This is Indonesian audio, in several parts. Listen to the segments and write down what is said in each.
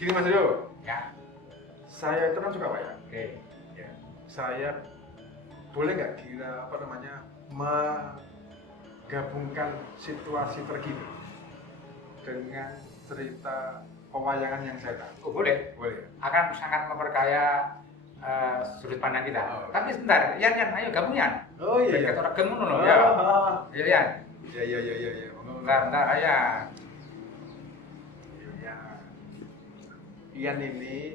Gini Mas Rio, Ya. saya itu kan suka wayang. Oke. Ya. Saya boleh nggak kira apa namanya menggabungkan situasi terkini dengan cerita pewayangan yang saya tahu. Oh, boleh. Boleh. Akan sangat memperkaya sudut pandang kita. Oh. Tapi sebentar, Yan, ayo gabung Yan. Oh iya. Kata orang gemu loh Oh, ya. ah. Iya Yan. Iya. Bentar, ayo. Ya. Ian ini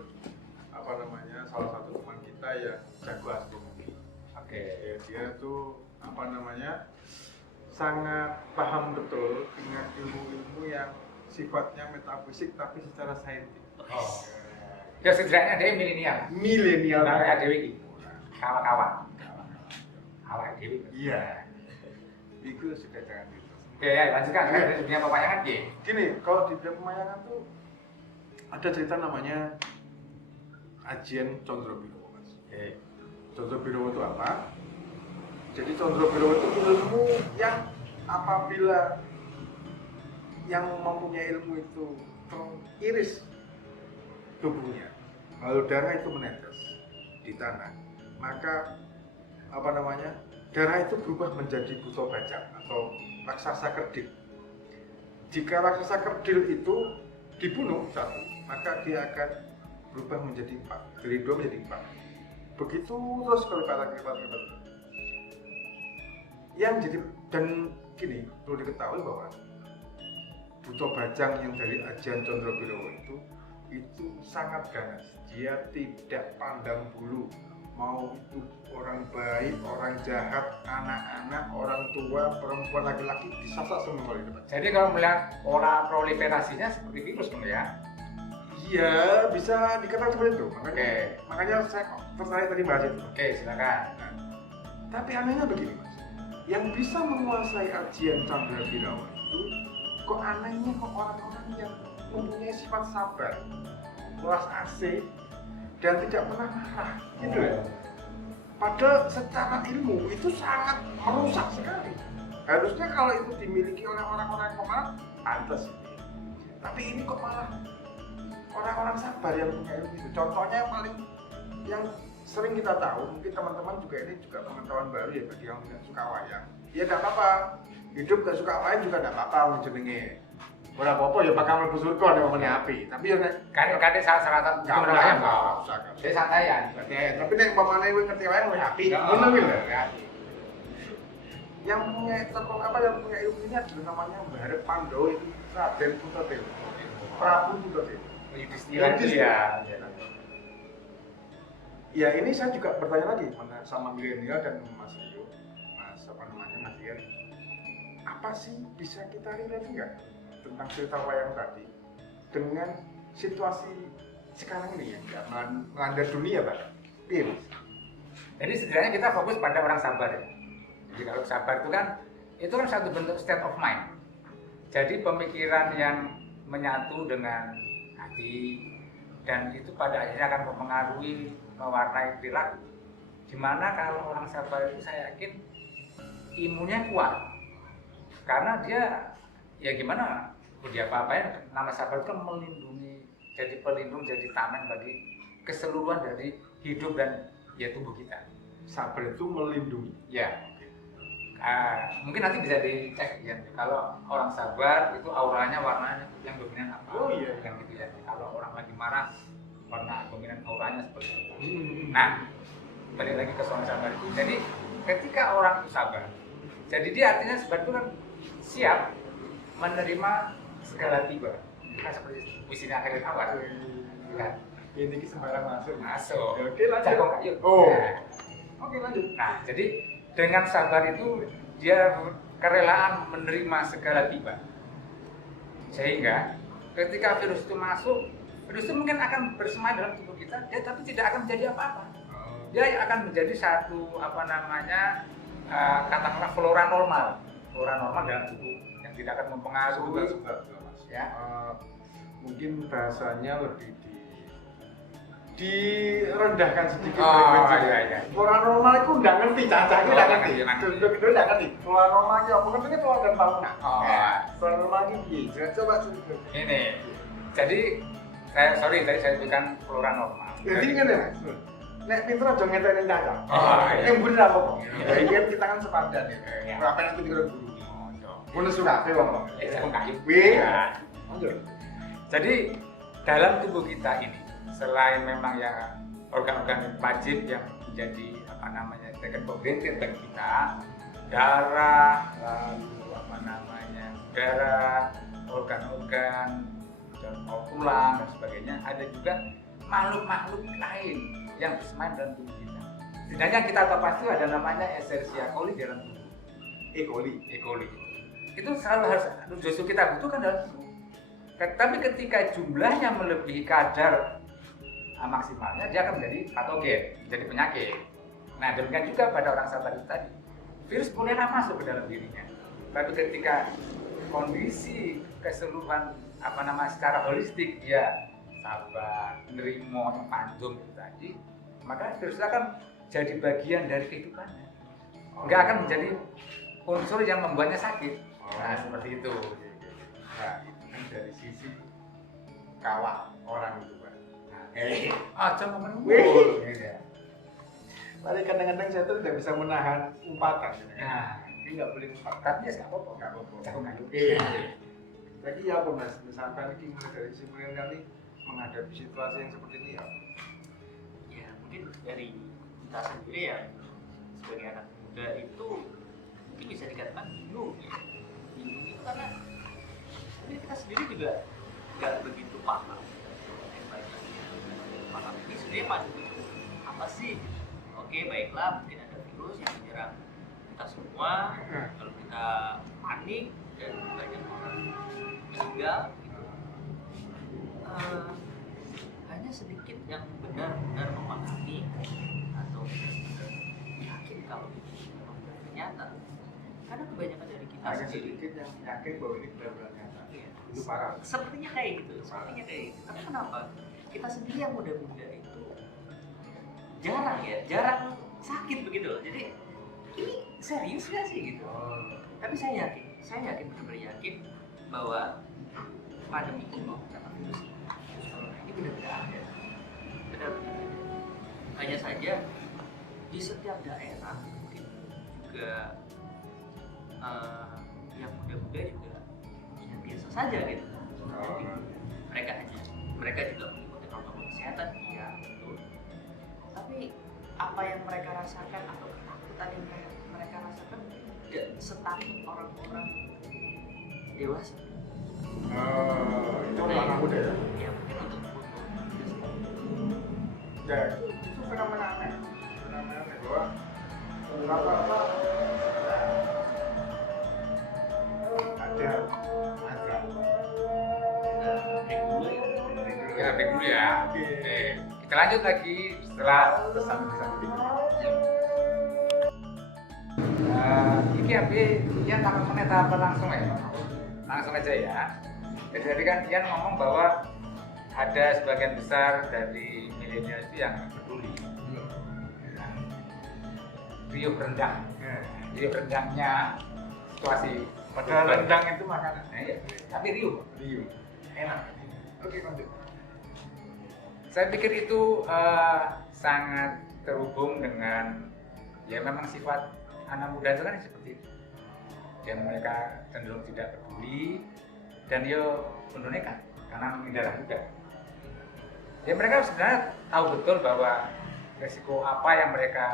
apa namanya salah satu teman kita yang jago astronomi. Oke. Ya, dia tuh apa namanya sangat paham betul dengan ilmu-ilmu yang sifatnya metafisik tapi secara saintis. Oh. Ya setidaknya dia milenial. Milenial. Nah, ya Dewi iki. Kawan-kawan. Awak Dewi. Iya. Itu sudah jangan itu. Oke, ya lanjutkan. Iya. Dari dunia pewayangan ya. Gini, kalau di dunia pemayangan tuh ada cerita namanya Ajian Condrobirowo, Mas. Oke. Condrobirowo itu apa? Jadi Condrobirowo itu ilmu yang apabila yang mempunyai ilmu itu teriris tubuhnya, lalu darah itu menetes di tanah, maka apa namanya darah itu berubah menjadi buto bajang atau raksasa kerdil. Jika raksasa kerdil itu dibunuh satu, maka dia akan berubah menjadi 4, dari 2 menjadi 4. Begitu terus kelipatan. Yang jadi dan gini perlu diketahui bahwa buto bajang yang dari Ajian Condrobirowo itu sangat ganas. Dia tidak pandang bulu, mau itu orang baik, orang jahat, anak-anak, orang tua, perempuan, laki-laki disasak semua oleh depan. Jadi kalau melihat pola proliferasinya seperti virus dong ya. Iya, bisa dikatakan seperti itu. Oke. Makanya saya tertarik tadi bahas itu. Oke, silakan. Nah, tapi anehnya begini, Mas. Yang bisa menguasai Ajian Condrobirowo itu kok anehnya kok orang-orang yang mempunyai sifat sabar, welas asih, dan tidak pernah marah, gitu ya. Padahal secara ilmu itu sangat merusak sekali. Harusnya kalau itu dimiliki oleh orang-orang yang pemalas, pantas. Tapi ini kok malah orang-orang sabar yang punya ilmu itu. Contohnya yang paling yang sering kita tahu, mungkin teman-teman juga ini juga pengetahuan baru ya bagi yang tidak suka wayang. Ya nggak apa-apa, hidup nggak suka wayang juga nggak apa-apa, jenenge. Ora apa-apa ya bakal mlebu surga nek omongnya api. Tapi ya nek Kadang-kadang salah satu nggak usah, nggak usah. Saya santai ya. Tapi nek umpamane kowe ngerti wayang luwih api, Ya, ngono kuwi lho. ya. Yang punya tokoh apa yang punya ilmu ini adalah namanya Mbah Pandawa itu Raden Puntadewa. Prabu Puntadewa. Yudhistira itu ya. Ya ini saya juga bertanya lagi sama milenial dan Mas Rio, Mas Ian, apa sih bisa kita relate nggak tentang cerita wayang tadi dengan situasi sekarang ini ya, melanda dunia Pak? Iya. Jadi sebenarnya kita fokus pada orang sabar ya. Jadi kalau sabar itu kan satu bentuk state of mind. Jadi pemikiran yang menyatu dengan hati dan itu pada akhirnya akan mempengaruhi, mewarnai perilaku. Dimana kalau orang sabar itu saya yakin imunnya kuat karena dia ya gimana dia apa-apain, nama sabar itu kan melindungi, jadi pelindung, jadi tameng bagi keseluruhan dari hidup dan ya tubuh kita. Sabar itu melindungi. Ya, mungkin nanti bisa dicek ya. Kalau orang sabar itu auranya warnanya yang dominan apa? Oh iya. Yang gitu ya. Kalau orang lagi marah, warna dominan auranya seperti apa? Nah, balik lagi ke soal sabar itu. Jadi ketika orang itu sabar, jadi dia artinya sabar itu kan siap menerima segala tiba. Kan seperti puisi akhirat awal. Kan? Ini sembarang masuk. Masuk. Oke lanjut. Jago kayu. Oh. Nah, Oke lanjut. Nah, jadi dengan sabar itu dia kerelaan menerima segala tiba. Sehingga ketika virus itu masuk, virus itu mungkin akan bersemayam dalam tubuh kita, dia tapi tidak akan menjadi apa-apa. Dia akan menjadi satu katakanlah flora normal dalam tubuh yang tidak akan mempengaruhi. Sebentar, Mas. Ya. Mungkin bahasanya lebih direndahkan sedikit Oh, frekuensinya. iya. Orang normal itu nggak ngerti, caca itu nggak ngerti. Nggak ngerti. Itu nggak ngerti. Orang normal itu apa? Ngerti itu orang tahu nggak? Oh. Orang normal itu gini. Coba. Ini. Jadi sorry tadi saya berikan flora normal. Jadi kan ya, nek pinter aja ngeteni caca. Oh, iya. Yang bener apa kok? Iya. Ya iki kan kita kan sepadan ya. Iya. Apa yang kita guru. Oh, dong. Ngono surate wong kok. Saya kayu. Wih. Ya. Lanjut. Jadi dalam tubuh kita ini selain memang ya organ-organ wajib yang menjadi apa namanya taken for granted bagi kita, darah, lalu apa namanya darah, organ-organ dan tulang dan sebagainya, ada juga makhluk-makhluk lain yang bersemayam dalam tubuh kita. Setidaknya kita tahu pasti ada namanya Escherichia coli dalam tubuh. E. coli. E. coli. Itu selalu harus justru kita butuhkan dalam tubuh. Tapi ketika jumlahnya melebihi kadar maksimalnya, dia akan menjadi patogen, menjadi penyakit. Nah, demikian juga pada orang sabar itu tadi. Virus bolehlah masuk ke dalam dirinya. Tapi ketika kondisi keseluruhan apa nama secara holistik dia sabar, nerimo, pandung itu tadi, maka virus itu akan jadi bagian dari kehidupannya. Enggak akan menjadi unsur yang membuatnya sakit. Nah, seperti itu. Nah, itu kan dari sisi kawat orang itu, Pak. Coba menunggu. Wih. Gitu ya. Tapi kadang-kadang saya tuh tidak bisa menahan umpatan. Nah, Ini nggak boleh umpat. tapi ya nggak apa-apa. Nggak apa-apa. Jangan kayu. Oke. Jadi ya apa Mas? Misalkan ini mulai dari si milenial ini menghadapi situasi yang seperti ini ya. Ya mungkin dari kita sendiri ya sebagai anak muda itu mungkin bisa dikatakan bingung ya. Bingung itu karena mungkin kita sendiri juga nggak begitu paham yang baiknya paham ini sebenarnya pandemi apa sih. Oke baiklah, mungkin ada virus yang menyerang kita semua. Kalau kita panik dan banyak orang meninggal gitu, hanya sedikit yang benar-benar memahami atau benar-benar yakin kalau ini memang ternyata. Karena kebanyakan dari kita Hanya sendiri sedikit yang yakin bahwa ini benar-benar nyata. iya, Itu parah. sepertinya kayak gitu, sepertinya kayak gitu. Tapi kenapa kita sendiri yang muda-muda itu jarang sakit begitu loh. Jadi ini serius gak sih gitu? Tapi saya yakin benar-benar yakin bahwa pandemi ini karena virus corona ini benar-benar ada, benar-benar ada. Hanya saja di setiap daerah mungkin juga yang muda-muda juga ya biasa saja gitu. Jadi mereka juga mengikuti protokol kesehatan, iya betul. Tapi apa yang mereka rasakan atau ketakutan yang mereka rasakan tidak setakut orang-orang dewasa. Itu anak muda ya. Ya mungkin untuk Ya, itu fenomena aneh. Fenomena aneh bahwa rata-rata ada. break dulu ya. Ya, break dulu ya. Oke. Oke. Kita lanjut lagi setelah Pesan-pesan berikut. ini apa Ian takut meneta apa langsung ya? Langsung aja ya. Jadi tadi kan Ian ngomong bahwa ada sebagian besar dari milenial itu yang peduli. Nah, riuh rendang. Riuh rendangnya situasi. Padahal rendang itu makanan. Nah, iya. Tapi riuh. Riu. Enak. Oke, lanjut. Saya pikir itu sangat terhubung dengan ya memang sifat anak muda itu kan seperti itu. Yang mereka cenderung tidak peduli dan dia menunaikan karena menghindar muda. Ya mereka sebenarnya tahu betul bahwa resiko apa yang mereka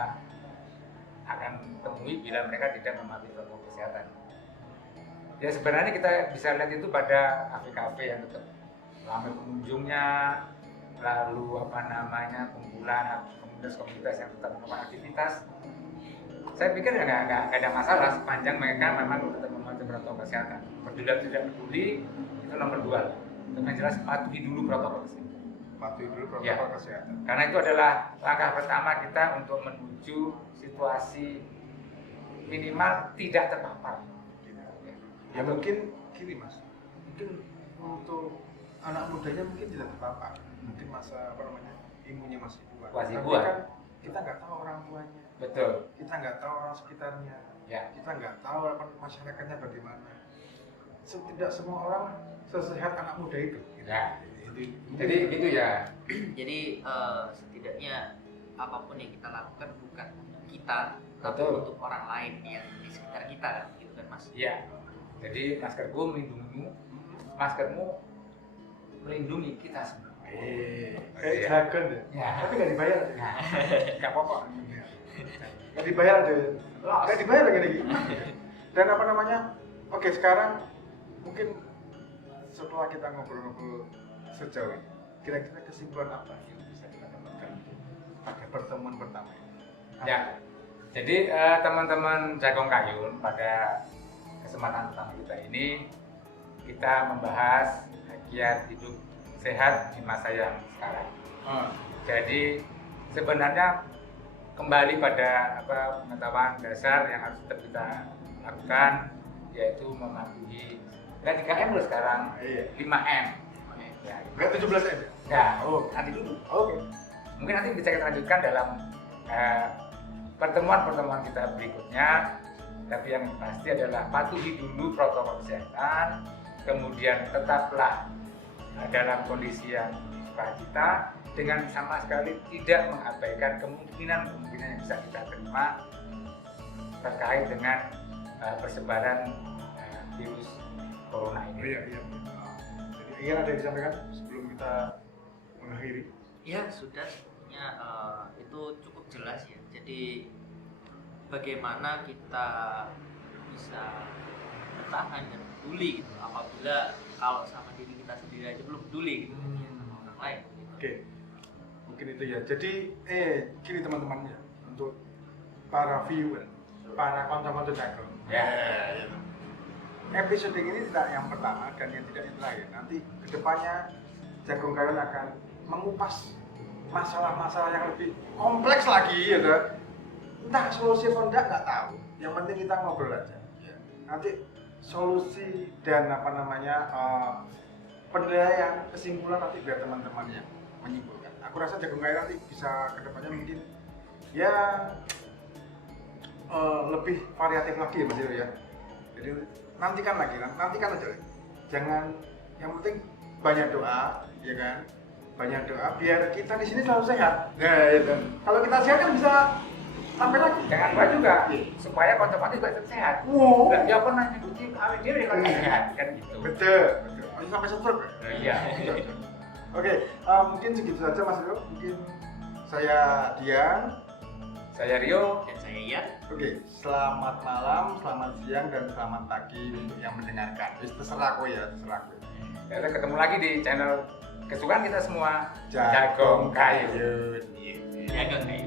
akan temui bila mereka tidak mematuhi protokol kesehatan. Ya sebenarnya kita bisa lihat itu pada kafe-kafe yang tetap ramai pengunjungnya, lalu apa namanya kumpulan komunitas yang tetap melakukan aktivitas. Saya pikir ya nggak ada masalah sepanjang mereka memang tetap mematuhi protokol kesehatan. Peduli atau tidak peduli itu nomor 2. Yang jelas patuhi dulu protokol kesehatan. Patuhi dulu protokol kesehatan. Karena itu adalah langkah pertama kita untuk menuju situasi minimal tidak terpapar. Ya mungkin gini Mas. Mungkin untuk anak mudanya mungkin tidak terpapar. Mungkin masa apa namanya imunnya masih kuat. Masih Tapi kuat. kan kita nggak tahu orang tuanya. Betul. Kita nggak tahu orang sekitarnya. Ya. Kita nggak tahu apa masyarakatnya bagaimana. Tidak semua orang sesehat anak muda itu. Ya. Itu Jadi gitu ya. Jadi setidaknya apapun yang kita lakukan bukan untuk kita, tapi Betul. untuk orang lain yang di sekitar kita kan, gitu kan Mas? Iya. Jadi maskerku melindungimu, maskermu melindungi kita semua. Kayak dragon ya. Ya. Tapi nggak dibayar. Nah, nggak apa-apa. Nggak dibayar deh. Loss. Nggak dibayar lagi nih. Dan apa namanya? Oke, sekarang mungkin setelah kita ngobrol-ngobrol sejauh ini, kira-kira kesimpulan apa yang bisa kita dapatkan pada pertemuan pertama ini? Ya. Jadi teman-teman Jagung Kayun, pada kesempatan pertama kita ini kita membahas kiat hidup sehat di masa yang sekarang. Jadi sebenarnya kembali pada pengetahuan dasar yang harus tetap kita lakukan, yaitu mematuhi dan 3M loh sekarang, Iya. 5M. Ya, Nggak 17 M ya? ya, nanti dulu. Oke. Mungkin nanti bisa kita lanjutkan dalam pertemuan-pertemuan kita berikutnya. Tapi yang pasti adalah patuhi dulu protokol kesehatan, kemudian tetaplah dalam kondisi yang sukacita dengan sama sekali tidak mengabaikan kemungkinan-kemungkinan yang bisa kita terima terkait dengan persebaran virus corona ini. Iya. Jadi ingin ada yang disampaikan sebelum kita mengakhiri? Ya sudah, sebenarnya itu cukup jelas ya. Jadi bagaimana kita bisa bertahan dan peduli gitu apabila kalau sama diri kita sendiri aja belum peduli gitu ya, sama orang lain gitu. Oke, mungkin itu ya. Jadi, gini teman-teman ya, untuk para viewer, para konten-konten Jagung. Ya. Episode ini tidak yang pertama dan yang tidak yang terakhir. Nanti kedepannya Jagung Kayun akan mengupas masalah-masalah yang lebih kompleks lagi, ya kan? Entah solusi atau enggak, nggak tahu. Yang penting kita ngobrol aja. Ya. Nanti solusi dan penilaian, kesimpulan nanti biar teman-teman yang menyimpulkan. Aku rasa Jagung Kayun nanti bisa kedepannya mungkin ya lebih variatif lagi ya Mas Iro ya. Jadi nantikan aja. Jangan, yang penting banyak doa, ya kan? Banyak doa biar kita di sini selalu sehat. Nah, itu. Kalau kita sehat kan bisa sampai lagi. Jangan lupa juga supaya konservatif juga tetap sehat. Wow. Nggak pernah nyebutin awet diri kalau nggak sehat kan gitu. Betul. Masih sampai stroke. Iya. Oke, mungkin segitu saja Mas Rio. Mungkin saya Dian. Saya Rio. Dan saya Ian. Oke, selamat malam, selamat siang, dan selamat pagi untuk yang mendengarkan. Terserah aku ya, terserah aku. Kita ketemu lagi di channel kesukaan kita semua, Jagung Kayun. Kayun. Jaga nih.